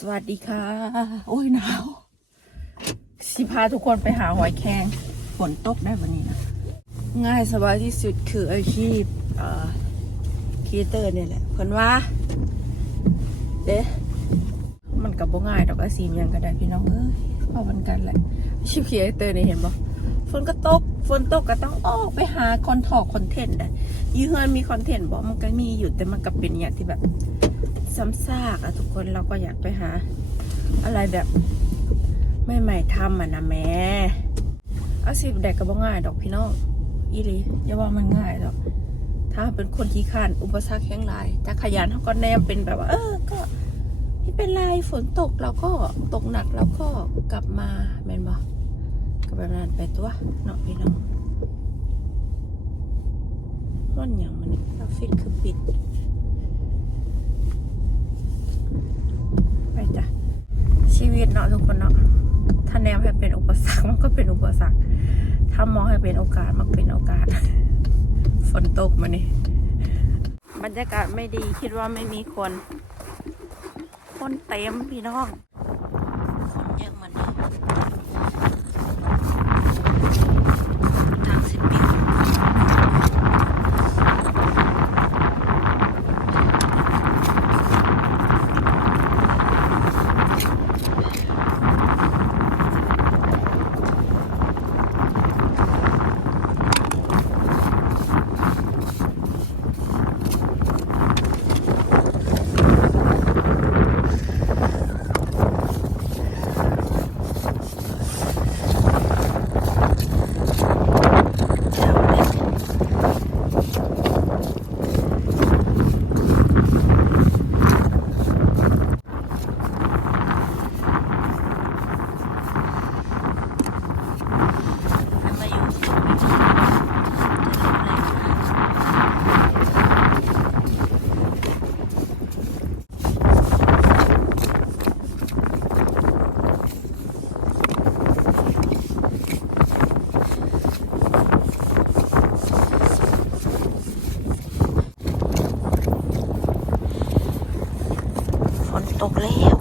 สวัสดีค่ะโอ้ยหนาวสิพาทุกคนไปหาหอยแครงฝนตกได้วันนี้นะง่ายสบายที่สุดคืออาชีพครีเอเตอร์เนี่ยแหละเพิ่นว่าเด้มันกับบ่ง่ายดอกอาชีพยังก็ได้พี่น้องพอมันกันแหละอาชีพครีเอเตอร์นี่เห็นบ่ฝนก็ตกก็ต้องออกไปหาคอนเทนต์ได้ยืเฮือนมีคอนเทนต์บ่มันก็มีอยู่แต่มันก็เป็นอย่างที่แบบซ้ำซากทุกคนเราก็อยากไปหาอะไรแบบไม่ใหม่ทำนะแม่อาชีพแดกก็บ่ง่ายดอกพี่น้องอีหลีอย่าว่ามันง่ายดอกถ้าเป็นคนขี้ข้านอุปสรรคแข้งหลายถ้าขยันเขาก็แนมเป็นแบบว่าก็ไม่เป็นไรฝนตกเราก็ตกหนักเราก็กลับมาแม่นบ่ก็แบบนั้นไปตัวเนาะพี่น้องมันอย่างมันนี่ออฟฟิศคือปิดไปจ้ะชีวิตเนาะทุกคนเนาะถ้าแนวให้เป็นอุปสรรคมันก็เป็นอุปสรรคถ้ามองให้เป็นโอกาสมันเป็นโอกาสฝนตกมานี่บรรยากาศไม่ดีคิดว่าไม่มีคนเต็มพี่น้องคนเยอะเหมือนเดิมทางสิบปีตกแล้ว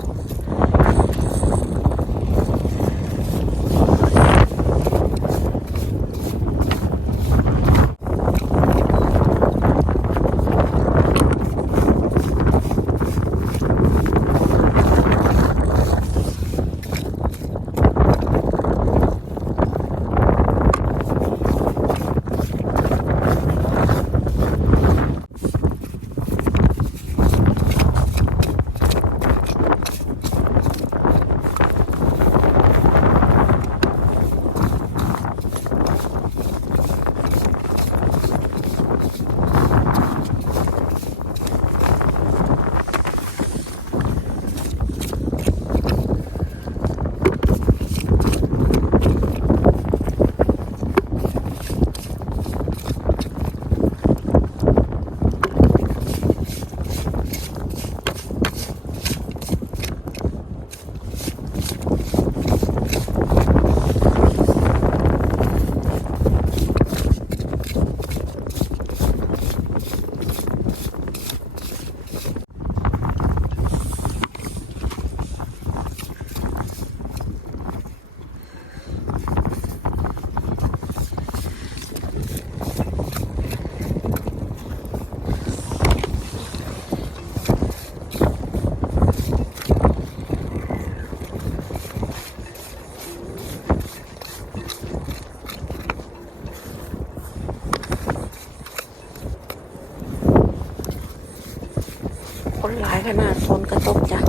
คนหลายขนาดฝนกระตกจ้ะ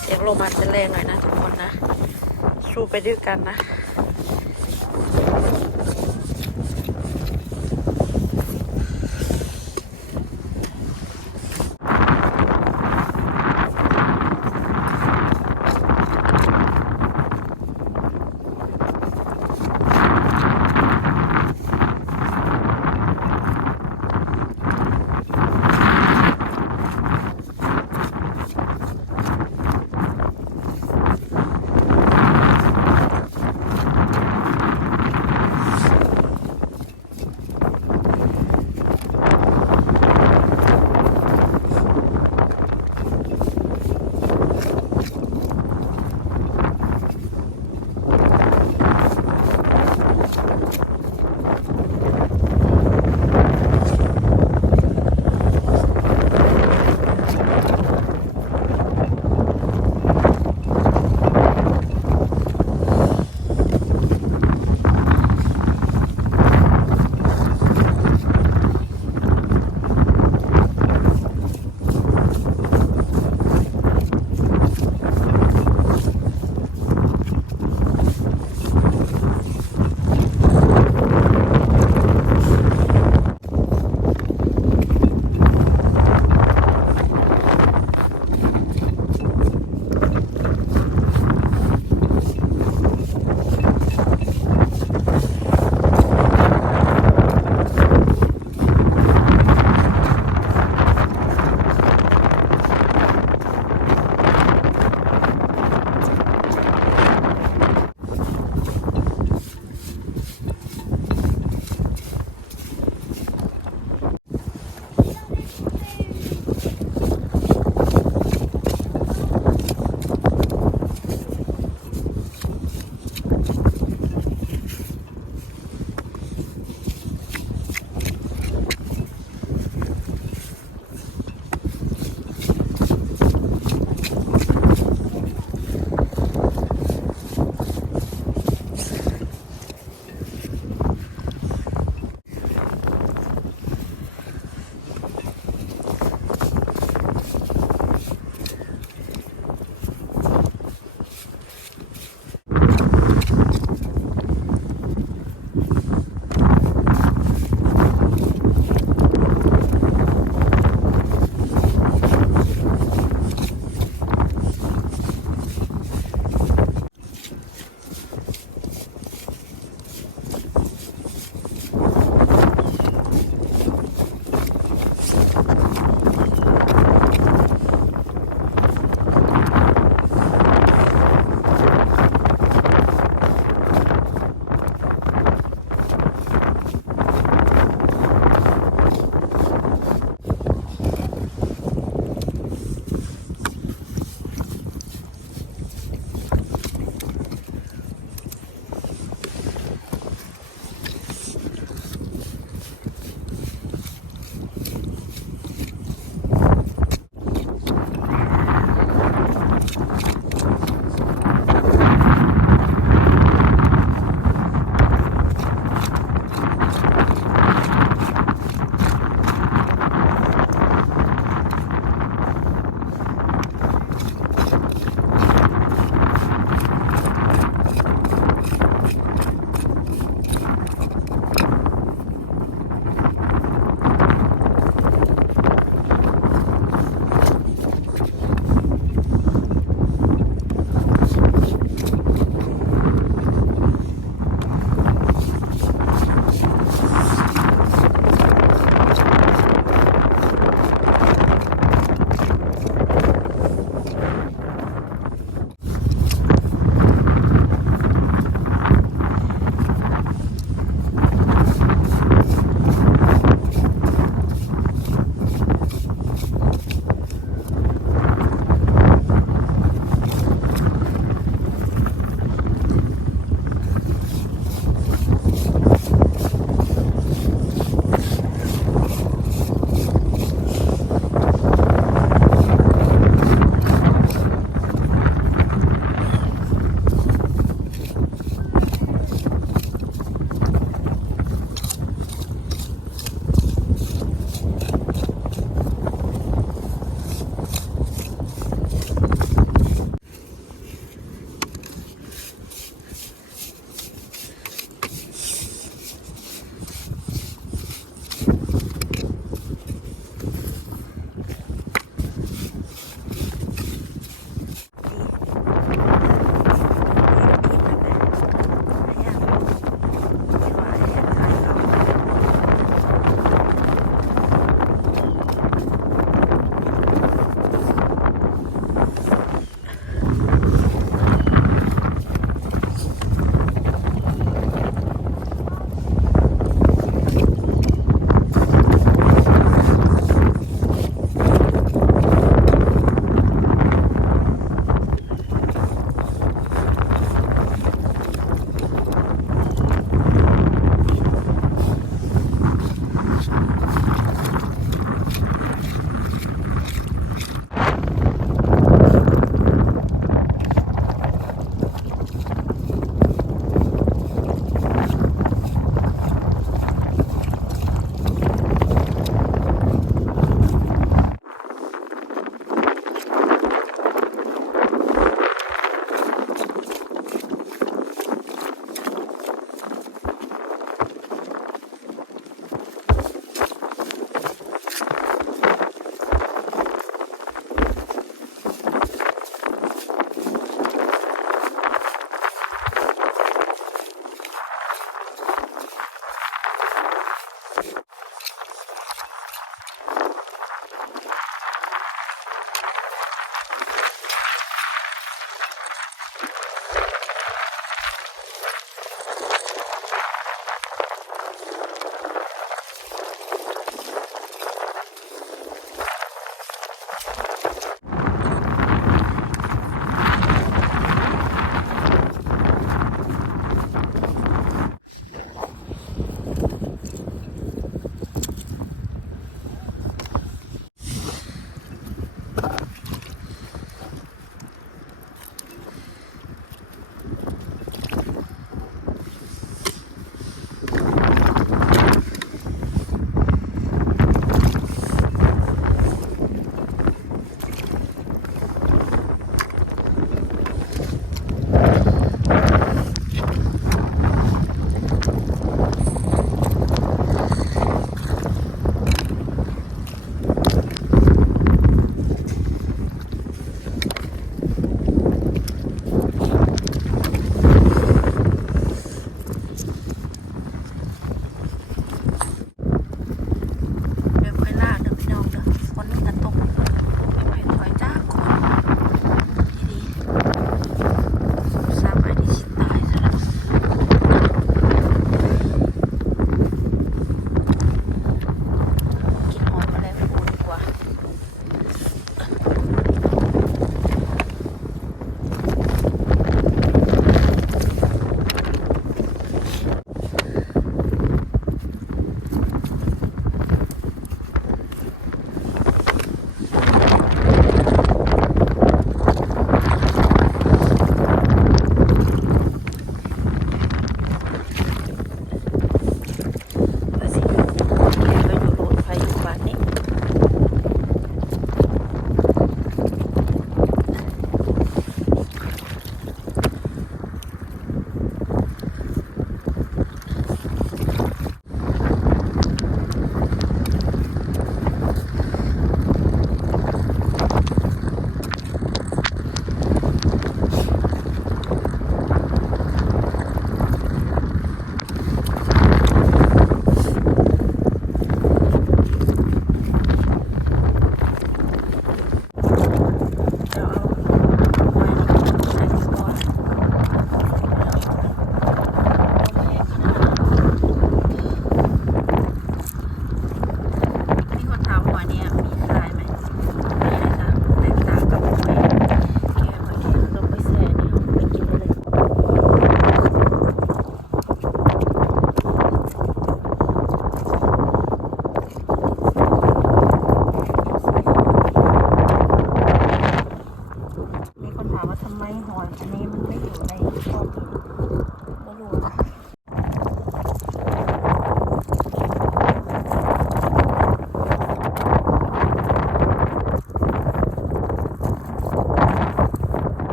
เสียงลมอาจจะแรงหน่อยนะทุกคนนะสู้ไปด้วยกันนะ